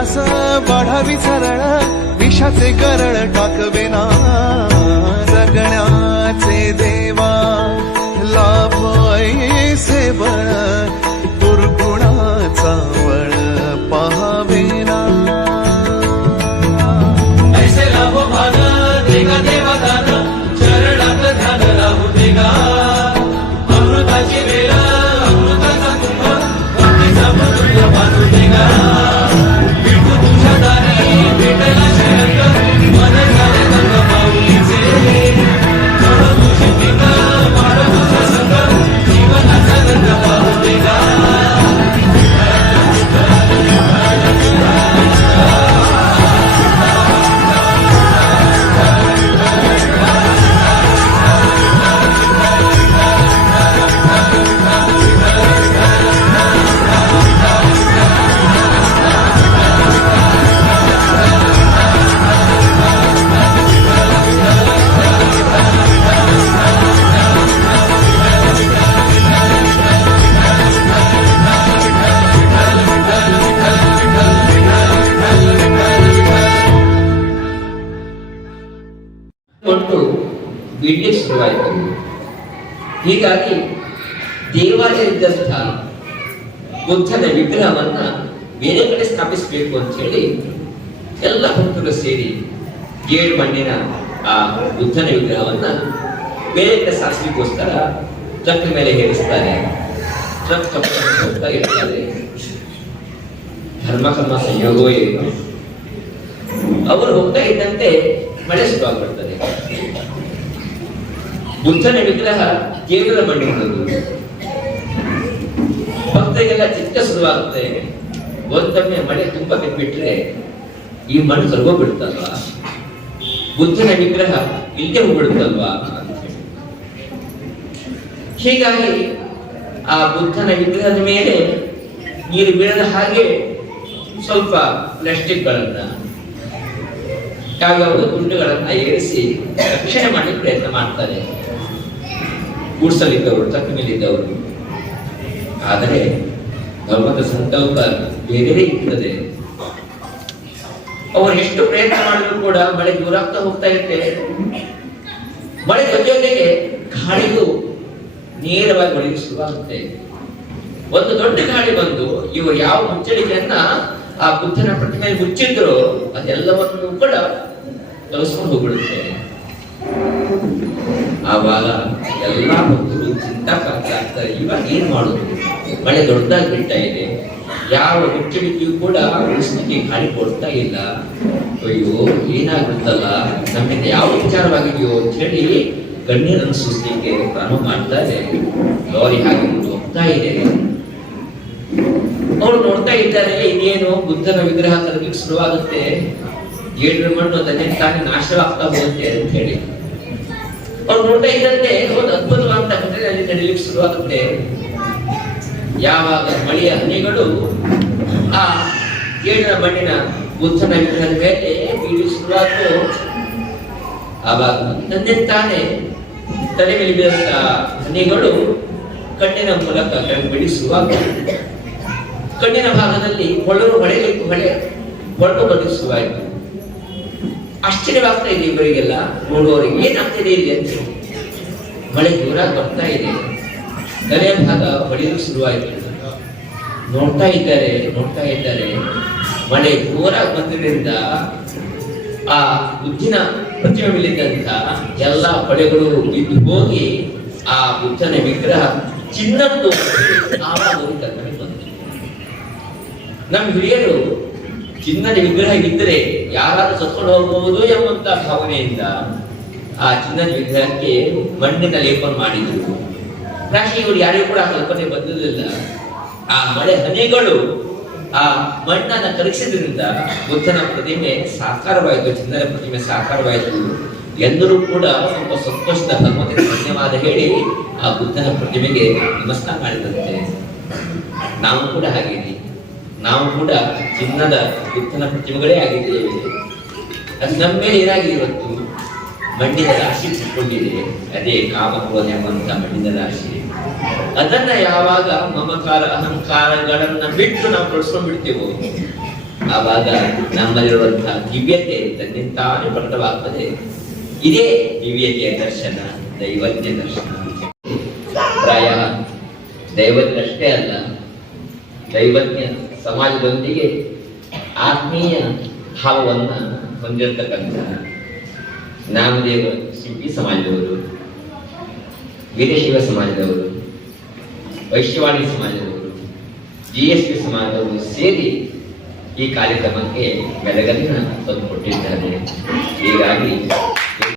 विलास आस वाढावी सरळ विषाचे करळ टाकवेना जगण्याचे देवा लाभ ऐसे बळ ಬಿಡ್ಲಿಕ್ಕೆ ಶುರುವಾಯಿತು ಹೀಗಾಗಿ ದೇವಾಲಯದಂಥ ಬುದ್ಧನ ವಿಗ್ರಹವನ್ನ ಬೇರೆ ಕಡೆ ಸ್ಥಾಪಿಸಬೇಕು ಅಂತ ಹೇಳಿ ಎಲ್ಲ ಭಕ್ತರು ಸೇರಿ ಏಳು ಮಣ್ಣಿನ ಆ ಬುದ್ಧನ ವಿಗ್ರಹವನ್ನ ಬೇರೆ ಕಡೆ ಸಾಧಿಸಲಿಕ್ಕೋಸ್ಕರ ಟ್ರಕ್ ಮೇಲೆ ಹೇರಿಸ್ತಾರೆ ಟ್ರಕ್ ಇರ್ತಾರೆ. ಧರ್ಮ ಕರ್ಮ ಸಂಯೋಗವೋ ಅವರು ಹೋಗ್ತಾ ಇದ್ದಂತೆ ಮಳೆ ಶುರುವಾಗ್ಬಿಡ್ತದೆ. ಬುದ್ಧನ ವಿಗ್ರಹ ಕೇವಲ ಬಣ್ಣದ್ದು ಭಕ್ತರಿಗೆಲ್ಲ ಚಿಕ್ಕ ಶುರುವಾಗುತ್ತೆ. ಒಂದೊಮ್ಮೆ ಮಳೆ ತುಂಬ ಬಿಟ್ಬಿಟ್ರೆ ಈ ಮಣ್ಣು ಕರ್ಗೋಗ್ಬಿಡುತ್ತಲ್ವಾ ಬುದ್ಧನ ವಿಗ್ರಹ ಇಲ್ಲೇ ಹೋಗ್ಬಿಡುತ್ತಲ್ವಾ. ಹೀಗಾಗಿ ಆ ಬುದ್ಧನ ವಿಗ್ರಹದ ಮೇಲೆ ನೀರು ಬೀಳದ ಹಾಗೆ ಸ್ವಲ್ಪ ಪ್ಲಾಸ್ಟಿಕ್ಗಳನ್ನ ಯಾವ್ಯಾವ ತುಂಡುಗಳನ್ನ ಏರಿಸಿ ರಕ್ಷಣೆ ಮಾಡಿ ಪ್ರಯತ್ನ ಮಾಡ್ತಾರೆ. ಗೂಡ್ಸಲಿದ್ದವರು ತಕ್ಕ ಆದರೆ ಧರ್ಮದ ಸಂಕಲ್ಪ ಬೇರೆ ಇರ್ತದೆ. ಅವರು ಎಷ್ಟು ಪ್ರಯತ್ನ ಮಾಡಿದ್ರು ಕೂಡ ಮಳೆ ದೂರಾಗ್ತಾ ಹೋಗ್ತಾ ಇರುತ್ತೆ. ಮಳೆ ಜೊತೆಗೆ ಗಾಳಿಗೂ ನೇರವಾಗಿ ಒಳಗೆ ಶುರುವಾಗುತ್ತೆ. ಒಂದು ದೊಡ್ಡ ಗಾಳಿ ಬಂದು ಇವರು ಯಾವ ಮುಚ್ಚಳಿಕೆಯನ್ನ ಆ ಬುದ್ಧನ ಪ್ರತಿಮೆ ಮುಚ್ಚಿದ್ರು ಅದೆಲ್ಲವನ್ನು ಕೂಡ ಕಲಿಸ್ಕೊಂಡು ಹೋಗ್ಬಿಡುತ್ತೆ. ಆವಾಗ ಎಲ್ಲ ಭಕ್ತರು ಚಿಂತಾಕ್ರಾಂತಿ ಆಗ್ತಾರೆ, ಇವಾಗ ಏನು ಮಾಡೋದು? ಮಳೆ ದೊಡ್ಡದಾಗಿ ಬೀಳ್ತಾ ಇದೆ. ಯಾವ ಮುಚ್ಚಳಿಕೆಯೂ ಕೂಡ ಉಳಿಸ್ಲಿಕ್ಕೆ ಗಾಳಿ ಕೊಡ್ತಾ ಇಲ್ಲ. ಅಯ್ಯೋ ಏನಾಗುತ್ತಲ್ಲ ನಮ್ಮಿಂದ ಯಾವ ವಿಚಾರವಾಗಿದೆಯೋ ಅಂತ ಹೇಳಿ ಕಣ್ಣೀರನ್ನು ಸುಸ್ಲಿಕ್ಕೆ ಪ್ರಾರಂಭ ಇದೆ. ಲಾರಿ ಹಾಗೆ ಹೋಗ್ತಾ ಇದೆ. ಅವರು ನೋಡ್ತಾ ಇದ್ದಾರೆ, ಇನ್ನೇನು ಬುದ್ಧನ ವಿಗ್ರಹ ತರಲಿಕ್ಕೆ ಶುರುವಾಗುತ್ತೆ. ಏಳು ಮಣ್ಣು ಅದನ್ನೇ ತಾನೇ ನಾಶವಾಗ್ತಾ ಹೋಗುತ್ತೆ ಅಂತ ಹೇಳಿ. ಅವ್ರು ನೋಡ್ತಾ ಇದ್ದಂತೆ ಒಂದು ಅದ್ಭುತವಾದಂತಹ ಘಟನೆ ನಡೀಲಿಕ್ಕೆ ಶುರುವಾಗುತ್ತೆ ಯಾವಾಗ ಮಳೆಯ ಹನಿಗಳು ಆ ಕೇಳಿನ ಮಣ್ಣಿನ ಗುಚ್ಚನ ವಿಗ್ರಹದ ಮೇಲೆ ಬೀಳಿ ಶುರುವಾದ್ರು ಆವಾಗ ತಂದೆ ತಾನೇ ತಲೆ ಮೇಲೆ ಬೀಳಂತ ಹನಿಗಳು ಕಣ್ಣಿನ ಮೂಲಕ ಕಣ್ಬಿಡಿ ಶುರುವಾಗ್ತದೆ ಕಣ್ಣಿನ ಭಾಗದಲ್ಲಿ ಹೊಳರು ಹೊಳೆಯಲಿಕ್ಕೆ ಹೊಳೆ ಹೊಳಪು ಬರಲಿಕ್ಕೆ ಶುರುವಾಯಿತು. ಆಶ್ಚರ್ಯವಾಗ್ತಾ ಇದೆ ಇವರಿಗೆಲ್ಲ. ನೋಡುವವರಿಗೆ ಏನಾಗ್ತಿದೆ ಇಲ್ಲಿ ಅಂತ. ಮಳೆ ಜೋರಾಗಿ ಬರ್ತಾ ಇದೆ. ಕಲೆಯ ಭಾಗ ಹೊಡೆಯಲು ಶುರುವಾಯಿತು. ನೋಡ್ತಾ ಇದ್ದಾರೆ ನೋಡ್ತಾ ಇದ್ದಾರೆ. ಮಳೆ ಜೋರಾಗಿ ಬಂದಿದ್ದರಿಂದ ಆ ಬುದ್ಧಿನ ಪ್ರತಿಮೆ ಮೇಲಿದ್ದಂತ ಎಲ್ಲ ಹೊಳೆಗಳು ಬಿದ್ದು ಹೋಗಿ ಆ ಬುದ್ಧನ ವಿಗ್ರಹ ಚಿನ್ನದ್ದು ನಮ್ಮ ಹಿರಿಯರು ಚಿನ್ನದ ವಿಗ್ರಹ ಇದ್ದರೆ ಯಾರಾದ್ರೂ ಸತ್ಕೊಂಡು ಹೋಗಬಹುದು ಎಂಬಂತ ಭಾವನೆಯಿಂದ ಆ ಚಿನ್ನದ ವಿಗ್ರಹಕ್ಕೆ ಮಣ್ಣಿನ ಲೇಪನ ಮಾಡಿದರು. ಇವರು ಯಾರಿಗೂ ಕೂಡ ಕಲ್ಪನೆ ಬಂದಿರಲಿಲ್ಲ. ಆ ಮಳೆ ಹನಿಗಳು ಆ ಮಣ್ಣನ್ನ ಕರಗಿಸಿದ್ರಿಂದ ಬುದ್ಧನ ಪ್ರತಿಮೆ ಸಾಕಾರವಾಯಿತು ಚಿನ್ನದ ಪ್ರತಿಮೆ ಸಾಕಾರವಾಯಿತು. ಎಲ್ಲರೂ ಕೂಡ ಸ್ವಲ್ಪ ಸಂತೋಷದ ಭಗವಂತನ ಧನ್ಯವಾದ ಹೇಳಿ ಆ ಬುದ್ಧನ ಪ್ರತಿಮೆಗೆ ನಮಸ್ಕಾರ ಮಾಡಿದಂತೆ. ನಾವು ಕೂಡ ಹಾಗೇನೆ. ನಾವು ಕೂಡ ಚಿನ್ನದ ಬಿತ್ತನ ಪ್ರತಿಮೆಗಳೇ ಆಗಿದ್ದೇವೆ. ಅದು ನಮ್ಮ ಮೇಲೆ ಏನಾಗಿದೆ ಇವತ್ತು? ಮಣ್ಣಿನ ರಾಶಿ ಸಿಕ್ಕೊಂಡಿದೆ ಅದೇ ಕಾಮಕ್ರೋಧ ಎಂಬಂತ ಮಣ್ಣಿನ ರಾಶಿ. ಅದನ್ನ ಯಾವಾಗ ಮಮಕಾರ, ಅಹಂಕಾರಗಳನ್ನ ಬಿಟ್ಟು ನಾವು ಕಳ್ಸ್ಕೊಂಡ್ಬಿಡ್ತೇವೋ? ಆವಾಗ ನಮ್ಮಲ್ಲಿರುವಂತಹ ದಿವ್ಯತೆ ತನ್ನಿಂತಾನೆ ಪ್ರಕಟವಾಗ್ತದೆ. ಇದೇ ದಿವ್ಯತೆಯ ದರ್ಶನ, ದೈವಜ್ಞ ದರ್ಶನ ಪ್ರಾಯ ದೈವಜ್ಞಷ್ಟೇ ಅಲ್ಲ, ದೈವಜ್ಞ ಸಮಾಜದೊಂದಿಗೆ ಆತ್ಮೀಯ ಭಾವವನ್ನು ಹೊಂದಿರತಕ್ಕಂಥ ನಾಮದೇವ ಸಿಂಪಿ ಸಮಾಜದವರು, ವೀರಶೈವ ಸಮಾಜದವರು, ವೈಶ್ಯವಾಣಿ ಸಮಾಜದವರು ಜಿ ಎಸ್ ಪಿ ಸಮಾಜದವರು ಸೇರಿ ಈ ಕಾರ್ಯಕ್ರಮಕ್ಕೆ ಬೆಳಗನ್ನು ತಂದುಕೊಟ್ಟಿದ್ದಾರೆ. ಹೀಗಾಗಿ